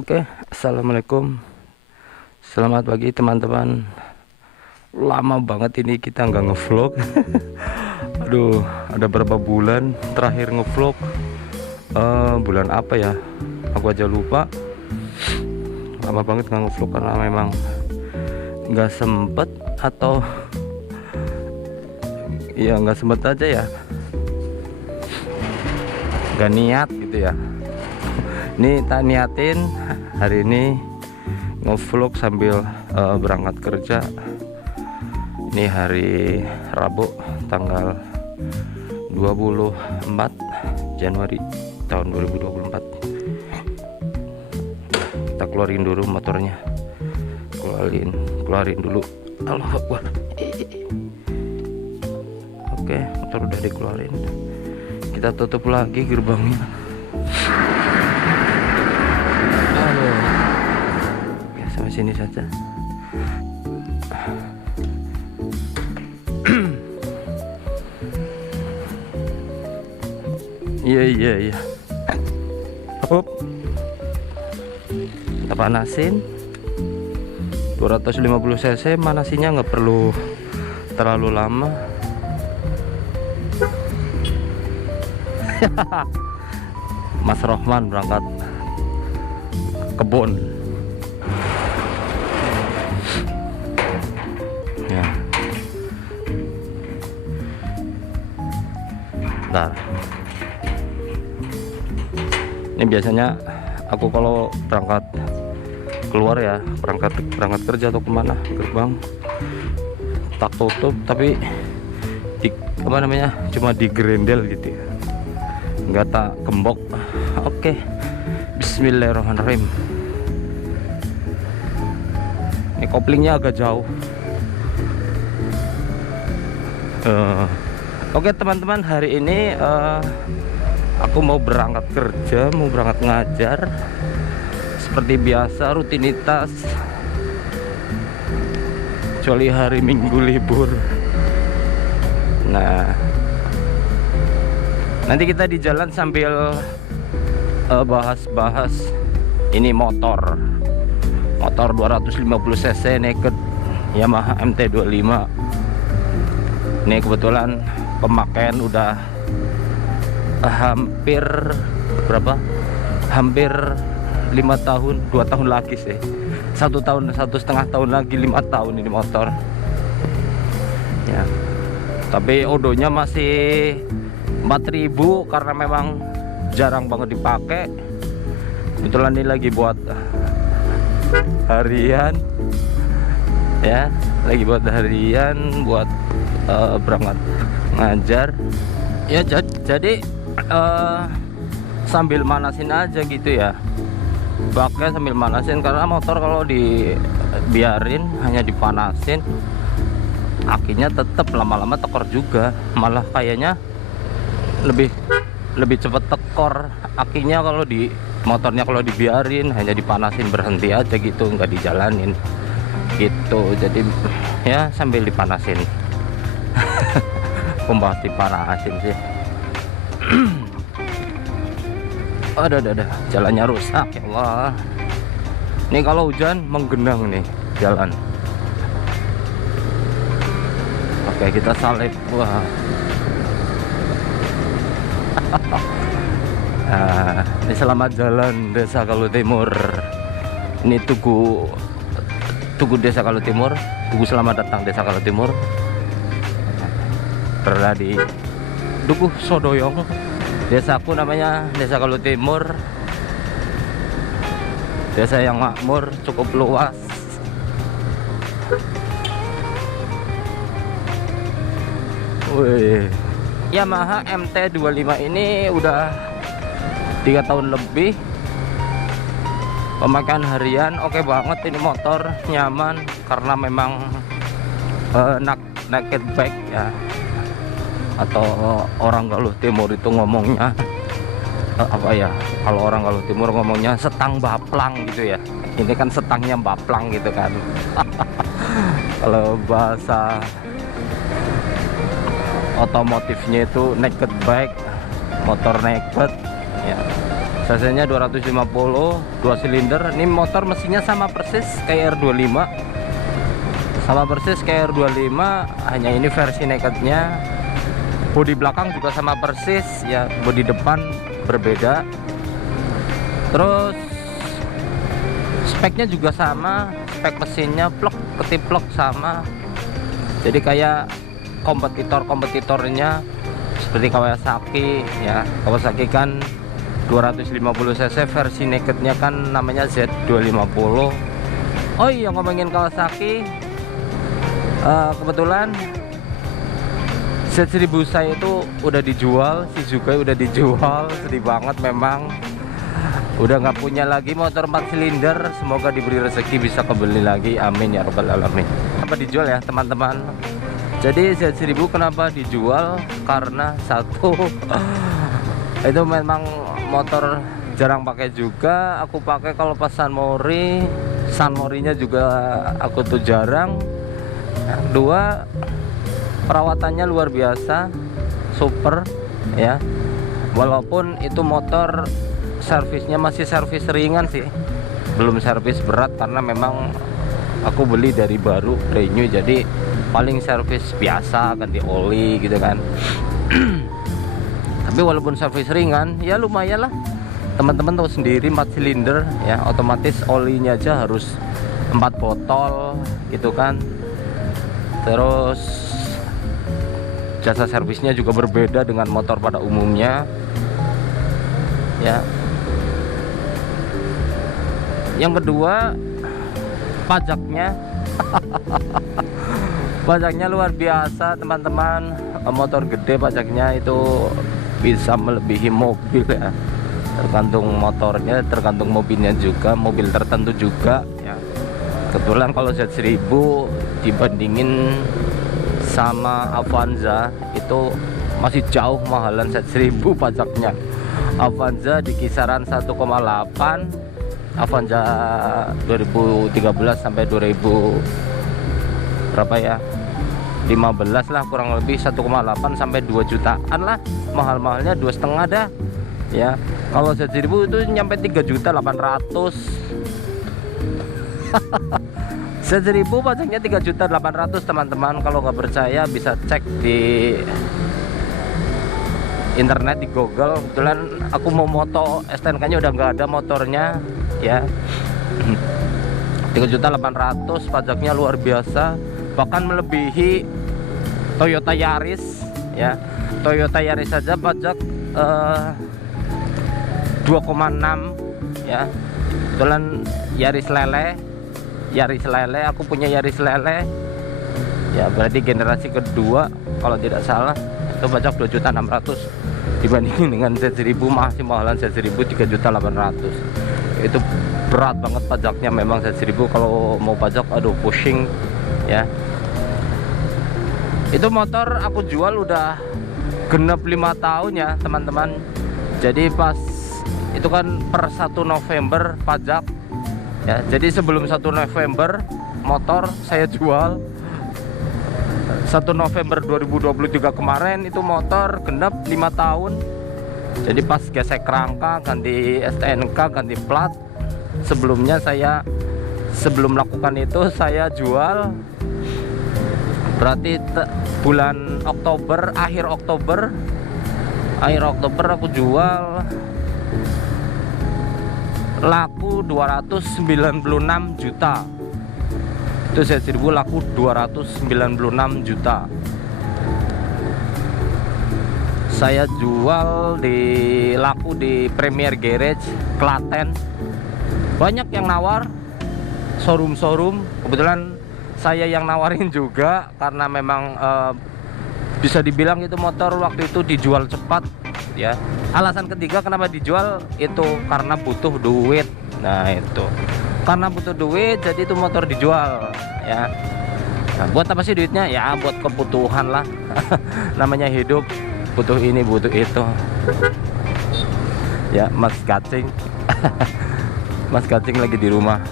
Oke, assalamualaikum. Selamat pagi teman-teman. Lama banget ini kita nggak ngevlog. Aduh, ada berapa bulan terakhir ngevlog? Bulan apa ya? Aku aja lupa. Lama banget nggak ngevlog karena memang nggak sempet atau ya nggak sempet aja ya. Nggak niat gitu ya. Ini tak niatin hari ini ngevlog sambil berangkat kerja. Ini hari Rabu tanggal 24 Januari tahun 2024. Kita keluarin dulu motornya. Keluarin dulu. Allahu Akbar. Oke, motor udah dikeluarin. Kita tutup lagi gerbangnya. Ya, sampai sini saja. Iya. Hop. Kita panasin 250 cc. Manasinya nggak perlu terlalu lama. Mas Rohman berangkat kebun ya. Bentar. Ini biasanya aku kalau berangkat keluar ya, berangkat kerja atau kemana, gerbang tak tutup, tapi cuma digerendel gitu ya, nggak tak gembok. Oke, bismillahirrahmanirrahim. Ini koplingnya agak jauh. Oke teman-teman, hari ini aku mau berangkat kerja, mau berangkat ngajar. Seperti biasa rutinitas, kecuali hari Minggu libur. Nah, nanti kita di jalan sambil bahas-bahas ini motor 250 cc naked Yamaha MT25. Ini kebetulan pemakaian udah hampir 5 tahun, 2 tahun lagi sih, 1 tahun, 1,5 tahun lagi, 5 tahun ini motor ya. Tapi odonya masih 4.000 karena memang jarang banget dipakai. Kebetulan ini lagi buat harian ya, buat berangkat ngajar ya. Jadi sambil manasin aja gitu ya, pakai sambil manasin, karena motor kalau dibiarin hanya dipanasin akinya tetap lama-lama tekor juga, malah kayaknya lebih cepat tekor akinya kalau motornya kalau dibiarin hanya dipanasin, berhenti aja gitu, nggak dijalanin gitu. Jadi ya sambil dipanasin. Pembahas dipanasin sih. Ada jalannya rusak ya Allah. Ini kalau hujan menggenang nih jalan. Oke, kita salib. Wah. Nah, ini selamat jalan Desa Kalu Timur. Ini Tugu Desa Kalu Timur. Tugu selamat datang Desa Kalu Timur. Berada di Dukuh Sodoyong. Desaku namanya Desa Kalu Timur. Desa yang makmur, cukup luas. Wih, Yamaha MT25 ini udah 3 tahun lebih. Pemakaian harian oke banget, ini motor nyaman karena memang naked bike ya, atau orang Galuh Timur itu ngomongnya apa ya, kalau orang Galuh Timur ngomongnya setang baplang gitu ya. Ini kan setangnya baplang gitu kan. Kalau bahasa otomotifnya itu naked bike, motor naked ya, cc-nya 250, 2 silinder. Ini motor mesinnya sama persis kayak R25, sama persis kayak R25, hanya ini versi nakednya. Bodi belakang juga sama persis ya, bodi depan berbeda. Terus speknya juga sama, spek mesinnya plek ketiplek sama. Jadi kayak kompetitornya seperti Kawasaki ya. Kawasaki kan 250 cc, versi nakednya kan namanya Z250. Oh iya, ngomongin Kawasaki, kebetulan Z1000 saya itu udah dijual, Shizuka udah dijual. Sedih banget memang, udah nggak punya lagi motor 4 silinder. Semoga diberi rezeki bisa kembali lagi, amin ya robbal alamin. Kenapa dijual ya teman-teman? Jadi Z1000 kenapa dijual? Karena satu itu memang motor jarang pakai juga. Aku pakai kalau pas San Mori-nya juga aku tuh jarang. Dua, perawatannya luar biasa, super ya. Walaupun itu motor servisnya masih servis ringan sih, belum servis berat, karena memang aku beli dari baru brand new, jadi paling servis biasa, ganti oli gitu kan. Tapi walaupun servis ringan ya lumayan lah. Teman-teman tahu sendiri 4 silinder ya, otomatis olinya aja harus 4 botol gitu kan. Terus jasa servisnya juga berbeda dengan motor pada umumnya ya. Yang kedua, pajaknya pajaknya luar biasa teman-teman. Motor gede pajaknya itu bisa melebihi mobil ya, tergantung motornya, tergantung mobilnya juga, mobil tertentu juga ya. Kebetulan kalau Z1000 dibandingin sama Avanza itu masih jauh mahalan Z1000 pajaknya. Avanza di kisaran 1,8, Avanza 2013 sampai 2000 berapa ya, 15 lah kurang lebih, 1,8 sampai 2 jutaan lah, mahal-mahalnya 2,5 dah ya. Kalau Z1000 itu nyampe 3.800.000. Z1000 pajaknya 3.800.000 teman-teman. Kalau nggak percaya bisa cek di internet, di Google. Kebetulan aku mau moto, STNK nya udah nggak ada motornya ya. 3.800.000 pajaknya luar biasa, bahkan melebihi Toyota Yaris ya. Toyota Yaris saja pajak 2,6 ya. Kebetulan Yaris lele, aku punya Yaris lele ya, berarti generasi kedua kalau tidak salah. Itu pajak 2.600.000, dibandingin dengan Z1000 masih mahalan. Z1000 3.800.000. Itu berat banget pajaknya memang Z1000. Kalau mau pajak aduh pusing ya. Itu motor aku jual udah genap 5 tahun ya teman-teman. Jadi pas itu kan per 1 November pajak ya. Jadi sebelum 1 November motor saya jual. 1 November 2023 kemarin itu motor genap 5 tahun. Jadi pas gesek rangka, ganti STNK, ganti plat. Sebelumnya sebelum melakukan itu saya jual, berarti bulan Oktober, akhir Oktober aku jual laku 296 juta. Itu Z1000 laku 296 juta. Saya jual laku di Premier Garage Klaten. Banyak yang nawar, showroom. Kebetulan saya yang nawarin juga, karena memang bisa dibilang itu motor waktu itu dijual cepat ya. Alasan ketiga kenapa dijual itu karena butuh duit. Nah itu karena butuh duit, jadi itu motor dijual ya. Nah, buat apa sih duitnya? Ya buat kebutuhan lah. Namanya hidup, butuh ini butuh itu ya. Mas Kacing Mas Kacing lagi di rumah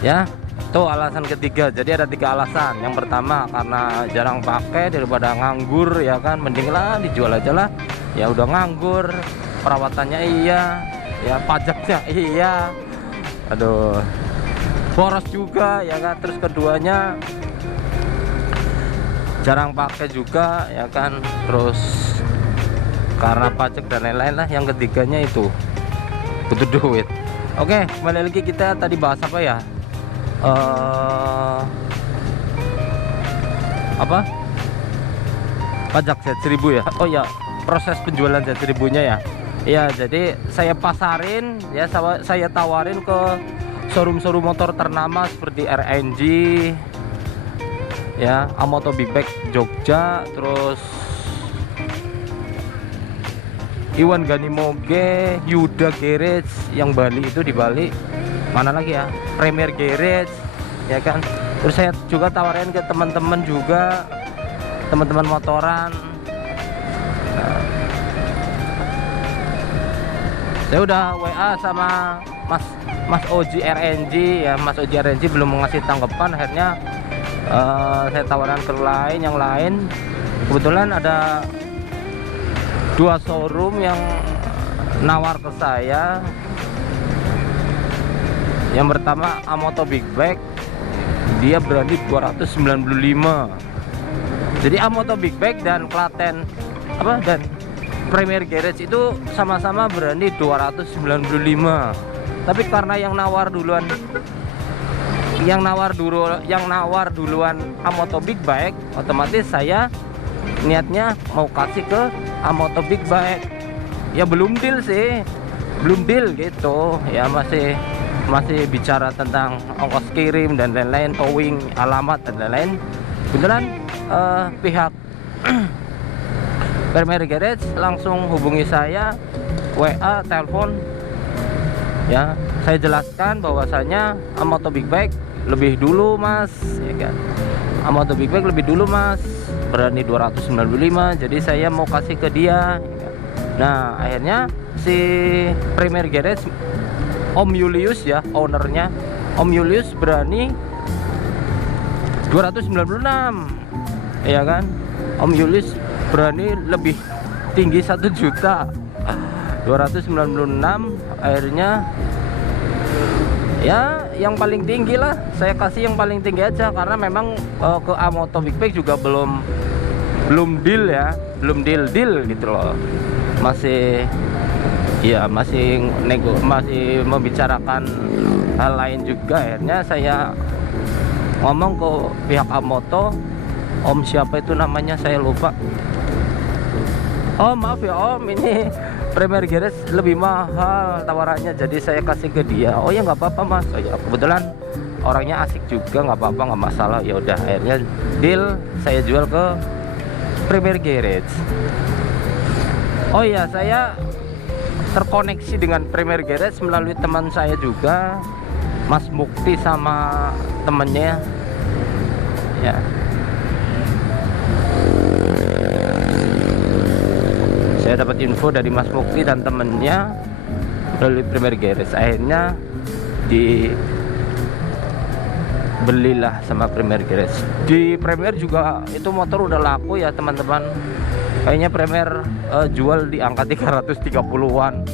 ya. Itu alasan ketiga. Jadi ada 3 alasan. Yang pertama karena jarang pakai, daripada nganggur ya kan, mending lah dijual aja lah ya. Udah nganggur perawatannya iya, ya pajaknya iya, aduh boros juga ya kan. Terus keduanya jarang pakai juga ya kan, terus karena pajak dan lain-lain lah. Yang ketiganya itu butuh duit. Oke, kembali lagi, kita tadi bahas apa ya, apa pajak Z1000 ya. Oh ya, proses penjualan Z1000 nya ya. Ya, jadi saya pasarin ya, saya tawarin ke showroom motor ternama seperti RNG ya, Amoto Big Bike Jogja, terus Iwan Ganimoge, Yuda Garage yang Bali itu, di Bali mana lagi ya, Premier Garage ya kan. Terus saya juga tawarin ke teman-teman juga, teman-teman motoran. Nah, saya udah WA sama Mas Oji RNG ya, Mas Oji RNG belum mengasih tanggapan. Akhirnya saya tawaran ke yang lain. Kebetulan ada 2 showroom yang nawar ke saya. Yang pertama Amoto Big Bike, dia berani 295. Jadi Amoto Big Bike dan Klaten dan Premier Garage itu sama-sama berani 295. Tapi karena yang nawar duluan Amoto Big Bike, otomatis saya niatnya mau kasih ke Amoto Big Bike. Ya belum deal sih, belum deal gitu ya, masih bicara tentang ongkos kirim dan lain-lain, towing, alamat dan lain-lain. Kebetulan pihak Premier Garage langsung hubungi saya, WA, telepon ya. Saya jelaskan bahwasanya Amoto Big Bike lebih dulu mas ya kan, Amoto Big Bike lebih dulu mas, berani 295, jadi saya mau kasih ke dia ya kan. Nah akhirnya si Premier Garage, Om Julius ya, ownernya Om Julius, berani 296 ya kan. Om Julius berani lebih tinggi 1 juta 296. Akhirnya ya yang paling tinggi lah, saya kasih yang paling tinggi aja, karena memang ke Amoto Big Bike juga belum deal ya, belum deal gitu loh, masih membicarakan hal lain juga. Akhirnya saya ngomong ke pihak Amoto, Om siapa itu namanya saya lupa. Oh maaf ya Om, ini Premier Garage lebih mahal tawarannya, jadi saya kasih ke dia. Oh ya nggak apa-apa mas. Oh ya kebetulan orangnya asik juga, nggak apa-apa, nggak masalah. Ya udah, akhirnya deal, saya jual ke Premier Garage. Oh ya, saya terkoneksi dengan Premier Garage melalui teman saya juga, Mas Mukti sama temennya ya. Saya dapat info dari Mas Mukti dan temennya melalui Premier Garage. Akhirnya dibelilah sama Premier Garage. Di Premier juga itu motor udah laku ya teman-teman. Kayaknya Premier jual di angka 330-an.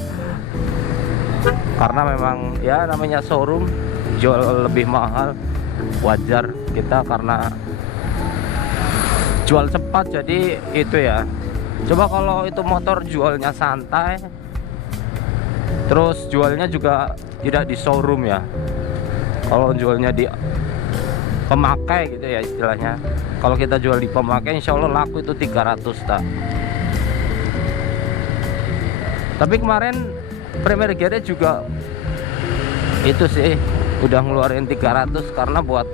Karena memang ya namanya showroom, jual lebih mahal, wajar kita karena jual cepat. Jadi itu ya. Coba kalau itu motor jualnya santai, terus jualnya juga tidak di showroom ya, kalau jualnya di pemakai gitu ya istilahnya. Kalau kita jual di pemakai, insya Allah laku itu 300 tak. Tapi kemarin Premier Garage juga itu sih udah ngeluarin 300 karena buat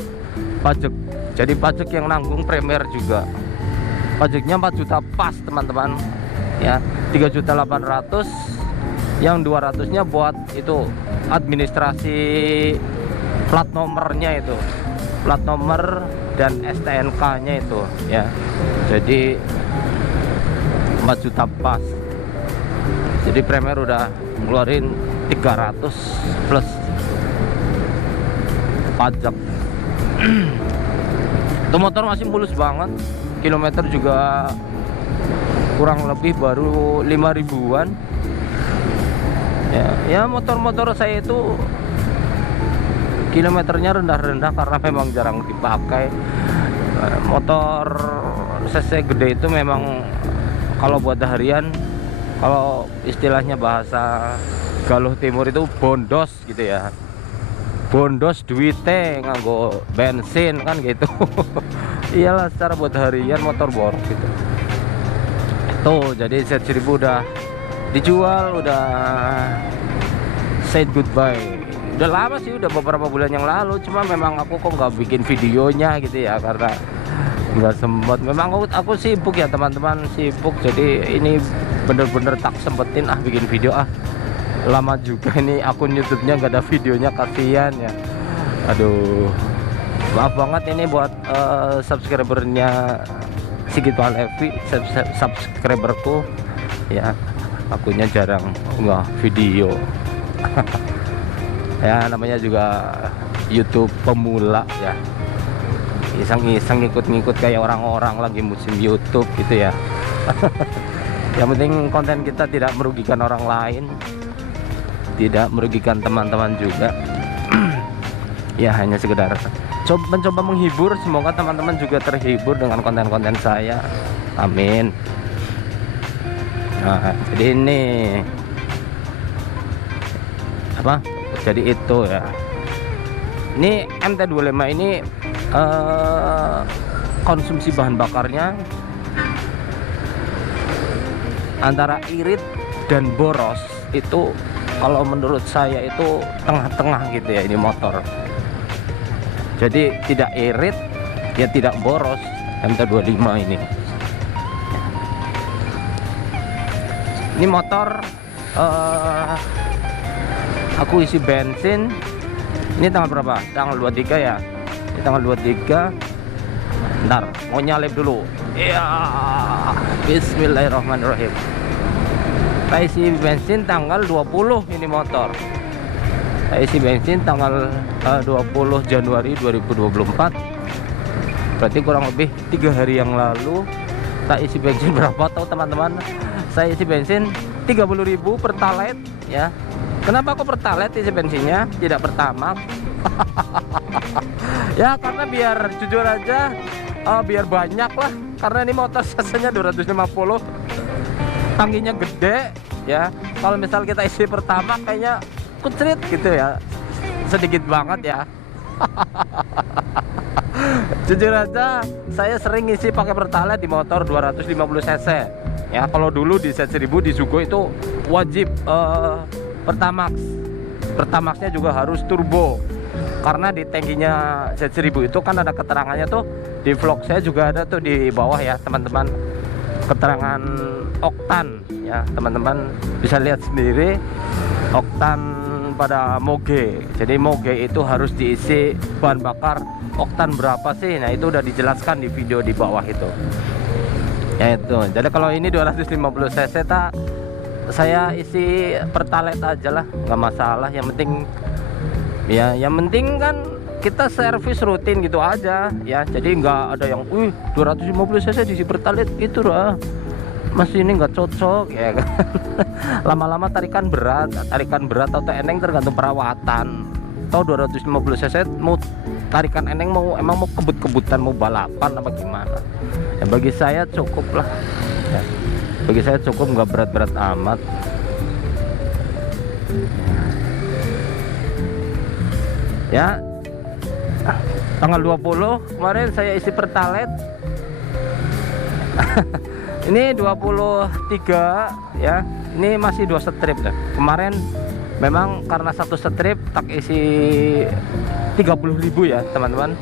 pajak. Jadi pajak yang nanggung Premier juga. Pajaknya 4 juta pas teman-teman ya, 3.800.000. Yang 200-nya buat itu administrasi plat nomornya, itu plat nomor dan STNK-nya itu ya. Jadi 4 juta pas. Jadi Premier udah ngeluarin 300 plus pajak. Itu motor masih mulus banget, kilometer juga kurang lebih baru 5 ribuan. Ya motor-motor saya itu kilometernya rendah-rendah karena memang jarang dipakai. Motor cc gede itu memang kalau buat harian, kalau istilahnya bahasa Galuh Timur itu bondos gitu ya, bondos duite nganggo bensin kan gitu. Iyalah, secara buat harian motor boros gitu. Tuh, jadi Z1000 udah dijual, udah say goodbye. Udah lama sih, udah beberapa bulan yang lalu. Cuma memang aku kok nggak bikin videonya gitu ya, karena nggak sempat. Memang aku sibuk ya teman-teman, sibuk. Jadi ini bener-bener tak sempetin bikin video. Lama juga ini akun YouTube-nya nggak ada videonya, kasihan ya. Aduh, maaf banget ini buat subscribernya Sigit Walevi, subscriberku ya. Akunnya jarang nggak video. Ya namanya juga YouTube pemula ya, iseng-iseng ngikut-ngikut kayak orang-orang lagi musim YouTube gitu ya. Yang penting konten kita tidak merugikan orang lain, tidak merugikan teman-teman juga. Ya hanya sekedar mencoba menghibur. Semoga teman-teman juga terhibur dengan konten-konten saya, amin. Nah, jadi ini apa? Jadi itu ya. Ini MT25 ini konsumsi bahan bakarnya antara irit dan boros itu, kalau menurut saya itu tengah-tengah gitu ya ini motor. Jadi tidak irit ya tidak boros MT25 ini. Ini motor aku isi bensin ini tanggal berapa? Tanggal 23 ya. Ini tanggal 23. Bentar, mau nyalip dulu. Ya, bismillahirrahmanirrahim. Saya isi bensin tanggal 20 ini motor. Saya isi bensin tanggal 20 Januari 2024. Berarti kurang lebih 3 hari yang lalu. Tak isi bensin berapa tahu teman-teman? Saya isi bensin 30.000 pertalite ya. Kenapa aku pertalite isi bensinnya, tidak pertamax? Ya karena biar jujur aja, biar banyak lah. Karena ini motor cc-nya 250, tangkinya gede ya. Kalau misal kita isi pertamax kayaknya kucrit gitu ya, sedikit banget ya. Jujur aja saya sering isi pakai pertalite di motor 250 cc ya. Kalau dulu di Z1000 di Sugo itu wajib pertamax. Pertamaxnya juga harus turbo, karena di tangkinya Z1000 itu kan ada keterangannya tuh. Di vlog saya juga ada tuh di bawah ya teman-teman, keterangan oktan ya. Teman-teman bisa lihat sendiri oktan pada moge. Jadi moge itu harus diisi bahan bakar oktan berapa sih. Nah itu udah dijelaskan di video di bawah itu ya itu. Jadi kalau ini 250 cc tak, saya isi pertalite aja lah, nggak masalah. Yang penting ya, yang penting kan kita servis rutin gitu aja ya. Jadi nggak ada yang 250 cc diisi pertalite gitu lah, masih ini nggak cocok ya kan. Lama-lama tarikan berat atau eneng tergantung perawatan. Atau 250 cc mau tarikan eneng, mau emang mau kebut-kebutan, mau balapan apa gimana ya. Bagi saya cukup lah ya. Bagi saya cukup, nggak berat-berat amat. Ya tanggal 20 kemarin saya isi pertalite. Ini 23 ya. Ini masih 2 strip dah. Kemarin memang karena 1 strip tak isi 30.000 ya teman-teman.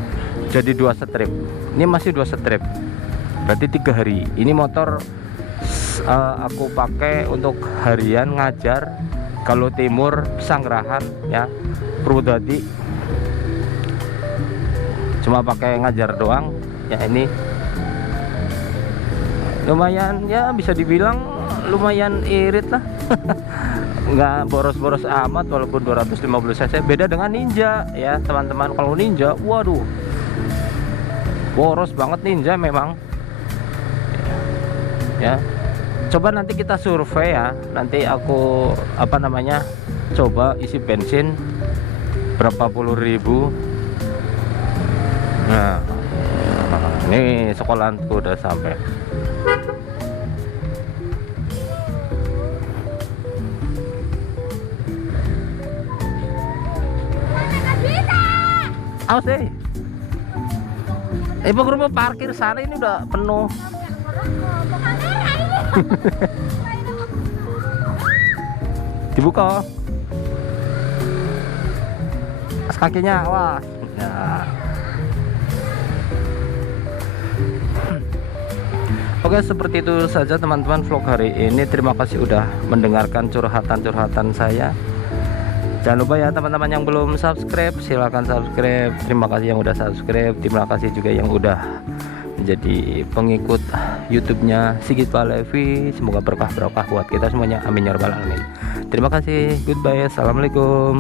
Jadi 2 strip. Ini masih 2 strip. Berarti 3 hari. Ini motor aku pakai untuk harian ngajar Galuh Timur, Sanggerahan ya, Purwodadi. Cuma pakai ngajar doang ya. Ini lumayan ya, bisa dibilang lumayan irit lah. Nggak boros-boros amat walaupun 250 cc. Beda dengan Ninja ya teman-teman. Kalau Ninja waduh boros banget Ninja memang ya. Coba nanti kita survei ya. Nanti aku apa namanya, coba isi bensin berapa puluh ribu. Nah, ini sekolahanku udah sampai. Awas deh. Ibu rumah parkir sana ini udah penuh. Dibuka. As kakinya, wah. Nah. Oke, seperti itu saja teman-teman vlog hari ini. Terima kasih udah mendengarkan curhatan-curhatan saya. Jangan lupa ya teman-teman yang belum subscribe, silahkan subscribe. Terima kasih yang udah subscribe. Terima kasih juga yang udah menjadi pengikut YouTube-nya Sigit Palevi. Semoga berkah buat kita semuanya. Amin ya rabbal alamin. Terima kasih. Goodbye. Assalamualaikum.